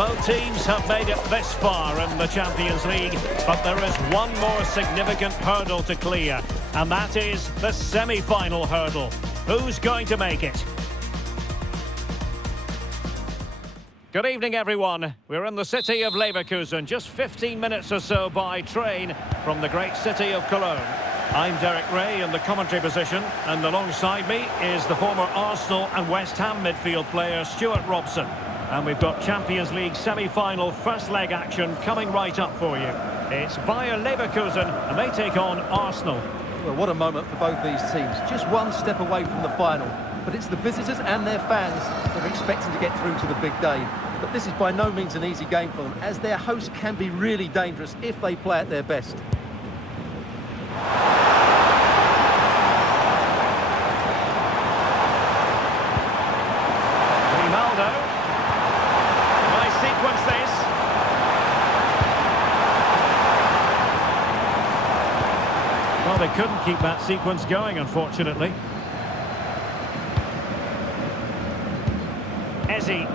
Both teams have made it this far in the Champions League, but there is one more significant hurdle to clear, and that is the semi-final hurdle. Who's going to make it? Good evening, everyone. We're in the city of Leverkusen, just 15 minutes or so by train from the great city of Cologne. I'm Derek Ray in the commentary position, and alongside me is the former Arsenal and West Ham midfield player Stuart Robson. And we've got Champions League semi-final first leg action coming right up for you. It's Bayer Leverkusen, and they take on Arsenal. Well, what a moment for both these teams. Just one step away from the final. But it's the visitors and their fans that are expecting to get through to the big day. But this is by no means an easy game for them, as their hosts can be really dangerous if they play at their best. Well, they couldn't keep that sequence going, unfortunately. Eze.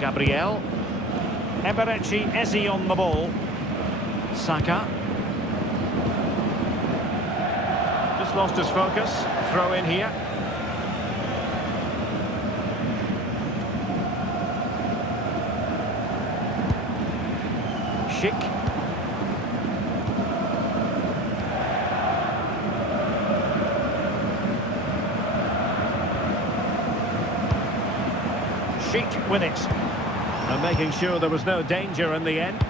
Gabriel. Eberechi, Eze on the ball. Saka. Just lost his focus. Throw in here. Schick. Schick with it. And making sure there was no danger in the end.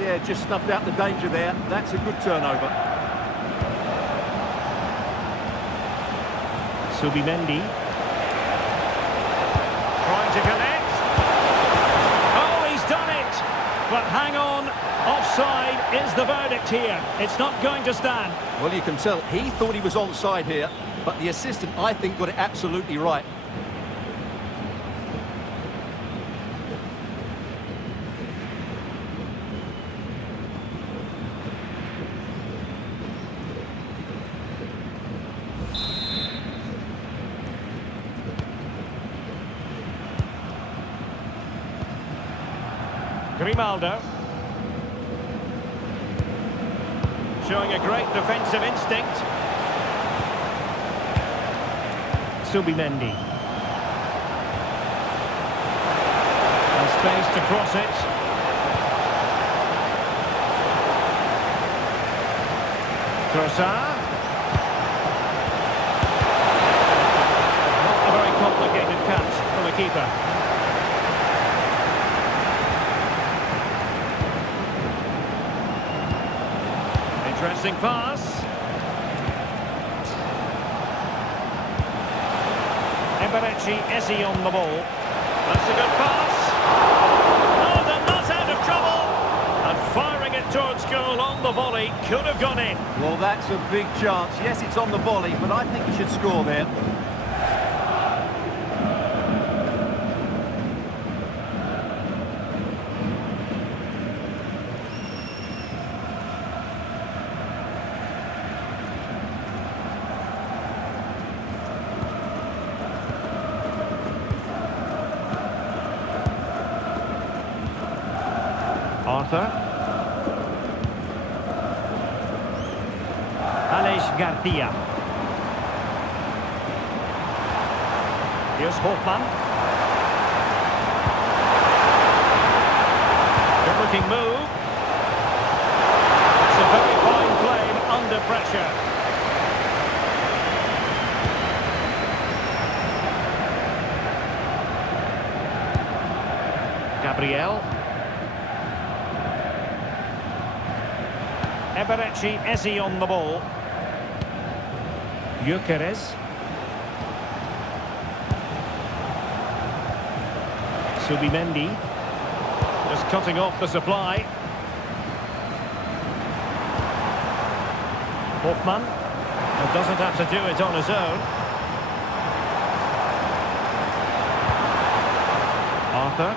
Yeah, just snuffed out the danger there. That's a good turnover. Subimendi. Trying to connect. Oh, he's done it! But hang on, offside is the verdict here. It's not going to stand. Well, you can tell he thought he was onside here, but the assistant, I think, got it absolutely right. Grimaldo. Showing a great defensive instinct. Subimendi. And space to cross it. Trossard. Not a very complicated catch for the keeper. Interesting pass. Eberechi, Eze on the ball. That's a good pass. Oh, they're not out of trouble. And firing it towards goal on the volley. Could have gone in. Well, that's a big chance. Yes, it's on the volley, but I think he should score there. Arthur. Alex Garcia. Here's Hofmann. Good looking move. It's a very fine play under pressure. Gabriel. Eberechi, Eze on the ball. Gyökeres. Subimendi. Just cutting off the supply. Hofmann. Well, doesn't have to do it on his own. Arthur.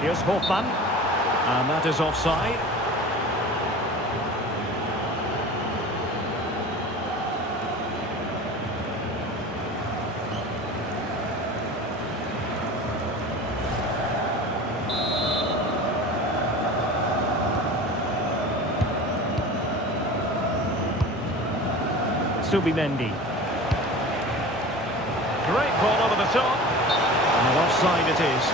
Here's Hofmann. And that is offside. Subimendi. Great ball over the top. And offside it is.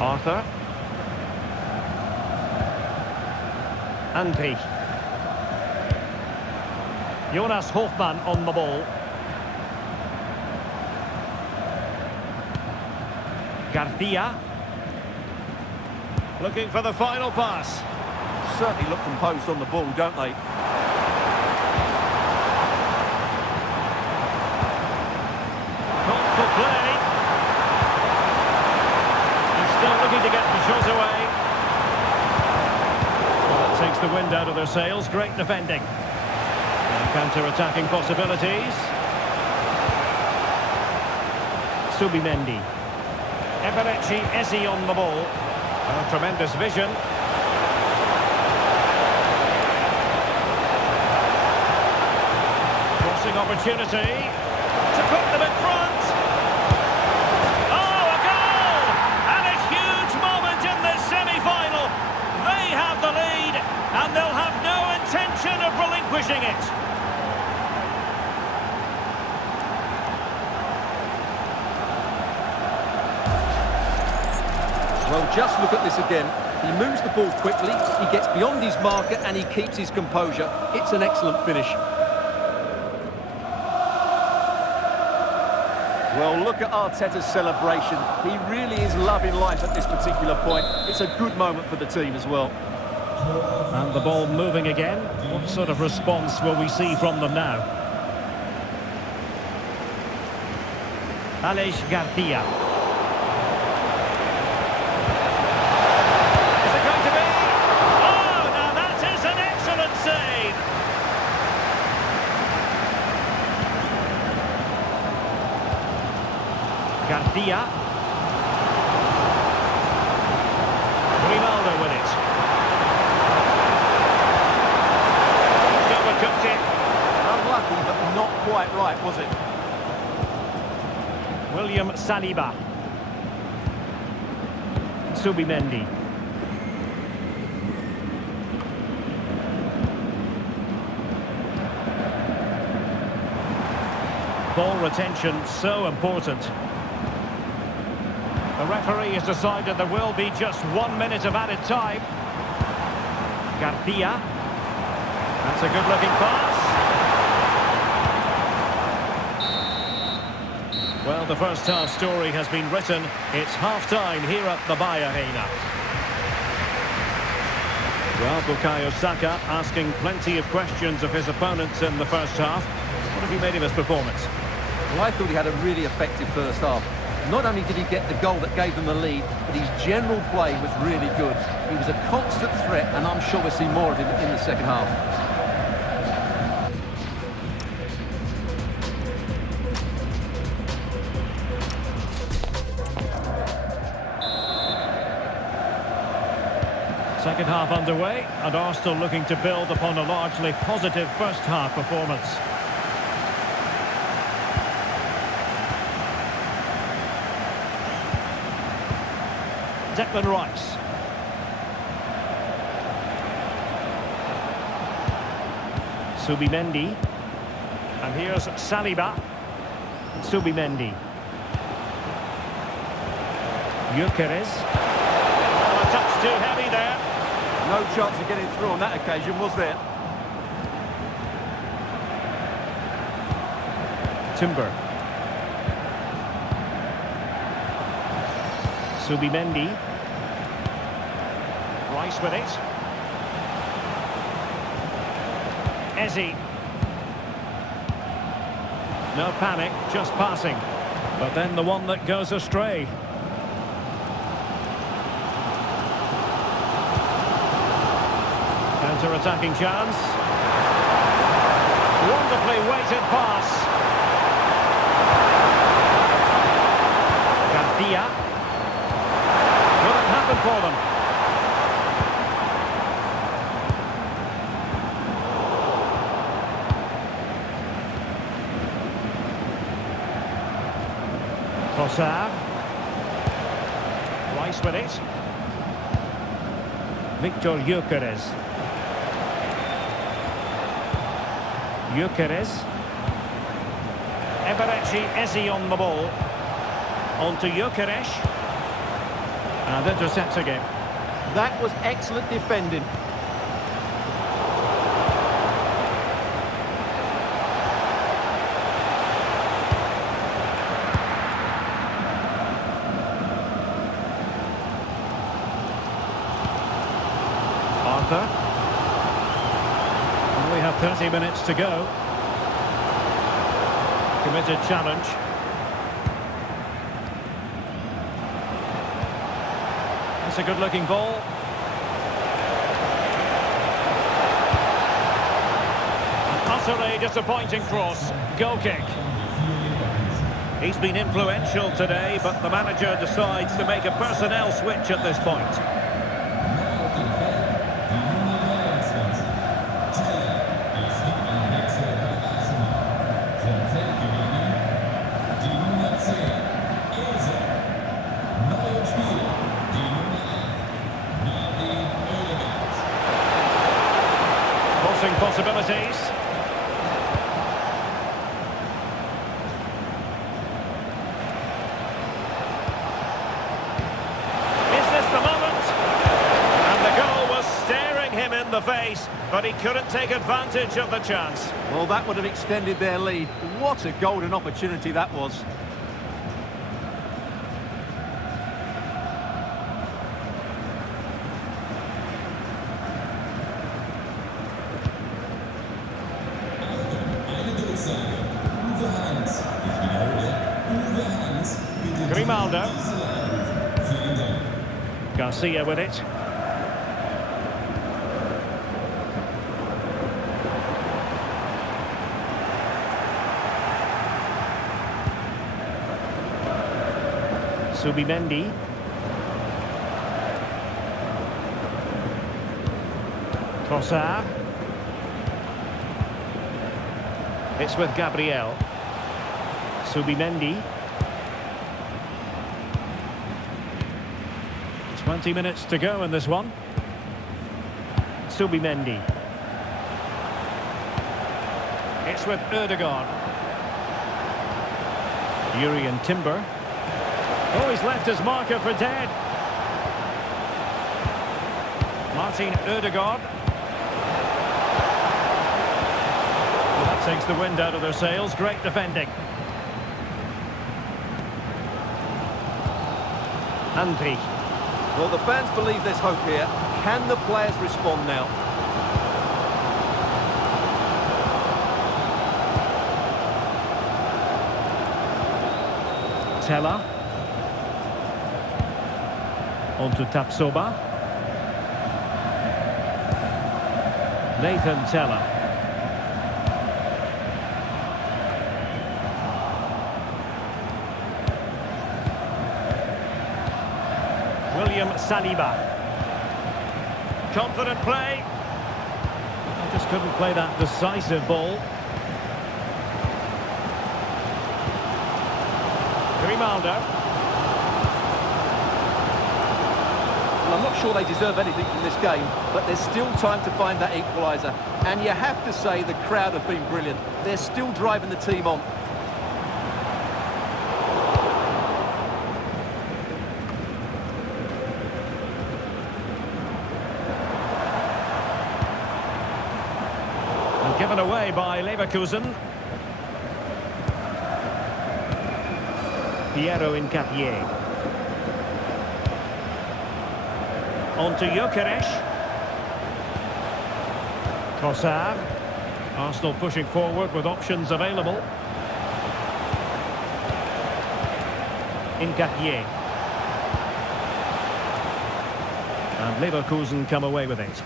Arthur. Andri. Jonas Hofmann on the ball. Garcia. Looking for the final pass. Certainly look composed on the ball, don't they? Thoughtful play. He's still looking to get the shot away. Well, that takes the wind out of their sails. Great defending. And counter-attacking possibilities. Subimendi. Eberechi Eze on the ball. Oh, tremendous vision. Crossing opportunity to put them in front. Oh, a goal! And a huge moment in this semi-final. They have the lead, and they'll have no intention of relinquishing it. Well, just look at this again. He moves the ball quickly, he gets beyond his marker and he keeps his composure. It's an excellent finish. Well, look at Arteta's celebration. He really is loving life at this particular point. It's a good moment for the team as well. And the ball moving again. What sort of response will we see from them now? Aleix Garcia. Garcia. Ronaldo with it. Overcooked it. Unlucky, but not quite right, was it? William Saliba. Subimendi. Ball retention so important. The referee has decided there will be just 1 minute of added time. Garcia. That's a good-looking pass. Well, the first half story has been written. It's half-time here at the Bayer Arena. Well, Bukayo Saka asking plenty of questions of his opponents in the first half. What have you made of his performance? Well, I thought he had a really effective first half. Not only did he get the goal that gave them the lead, but his general play was really good. He was a constant threat, and I'm sure we'll see more of him in the second half. Second half underway, and Arsenal looking to build upon a largely positive first half performance. Declan Rice. Subimendi. And here's Saliba. Subimendi. Gyökeres. Well, a touch too heavy there. No chance of getting through on that occasion, was there? Timber. Subimendi. Rice with it. Eze. No panic, just passing. But then the one that goes astray. Counter-attacking chance. Wonderfully weighted pass. Garcia. Will it happen for them? Trossard. Rice with it. Victor Gyökeres. Gyökeres. Eberechi Eze on the ball. On to Gyökeres. And intercepts again. That was excellent defending. Arthur. And we have 30 minutes to go. Committed challenge. It's a good-looking ball. An utterly disappointing cross. Goal kick. He's been influential today, but the manager decides to make a personnel switch at this point. Possibilities. Is this the moment? And the goal was staring him in the face, but he couldn't take advantage of the chance. Well, that would have extended their lead. What a golden opportunity that was. Grimaldo. Garcia with it. Subimendi. Trossard. It's with Gabriel. Subimendi. 20 minutes to go in this one. Subimendi. It's with Ødegaard. Jurriën Timber. Oh, he's left his marker for dead. Martin Ødegaard. Well, that takes the wind out of their sails. Great defending. Andri. Well, the fans believe there's hope here. Can the players respond now? Teller. On to Tapsoba. Nathan Teller. William Saliba. Confident play. Just couldn't play that decisive ball. Grimaldo. Well, I'm not sure they deserve anything from this game, but there's still time to find that equaliser. And you have to say the crowd have been brilliant. They're still driving the team on. Given away by Leverkusen. Piero Incapié. On to Gyökeres. Trossard. Arsenal pushing forward with options available. Incapié. And Leverkusen come away with it.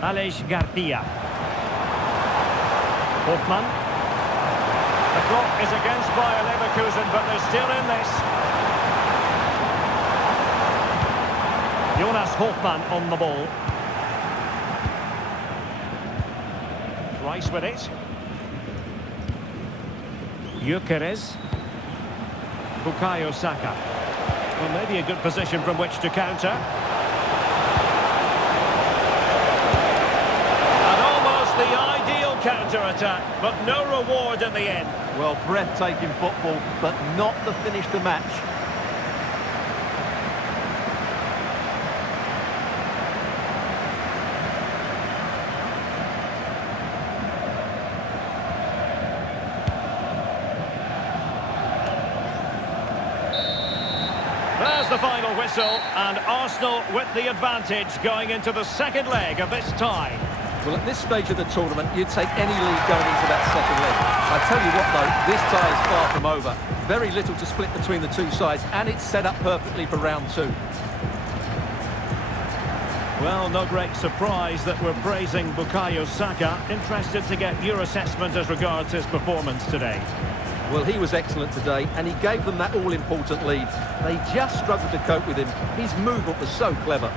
Aleix Garcia. Hoffmann. The clock is against Bayer Leverkusen, but they're still in this. Jonas Hoffmann on the ball. space with it. Gyökeres. Bukayo Saka. Well, maybe a good position from which to counter. And almost the ideal counter-attack, but no reward in the end. Well, breathtaking football, but not the finish to match. There's the final whistle, and Arsenal with the advantage going into the second leg of this tie. Well, at this stage of the tournament, you'd take any lead going into that second leg. I tell you what, though, this tie is far from over. Very little to split between the two sides, and it's set up perfectly for round two. Well, no great surprise that we're praising Bukayo Saka. Interested to get your assessment as regards his performance today. Well, he was excellent today, and he gave them that all-important lead. They just struggled to cope with him. His movement was so clever.